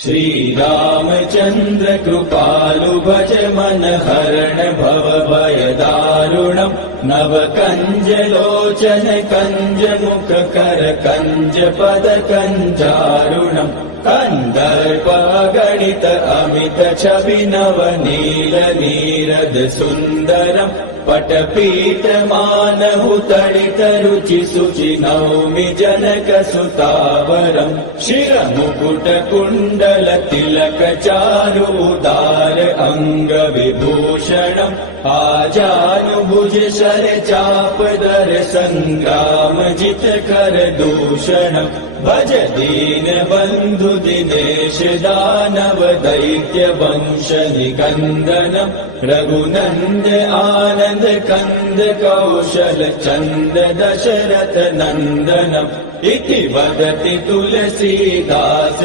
श्रीरामचन्द्र कृपालु भज मन हरण भव भय दारुणम् नव कंज लोचन कंज मुख कर कंज पद कंजारुणम् कंदर्प गणित अमित छवि नव नील नीरद सुन्दरम् पटपीठ मानहु तडित रुचि सुचि नौमि जनक सुतावरम् शिर मुकुट कुण्डल तिलक चारु उदार अंग विभूषणम् आजानुभुज शर चाप दर संग्राम जित कर दूषणम् भज दीन बंधु दिनेश दानव दैत्य वंश निकंदनम् रघुनंद आनंद कंद कौशल चंद दशरथ नंदनम् इति वदति तुलसीदास।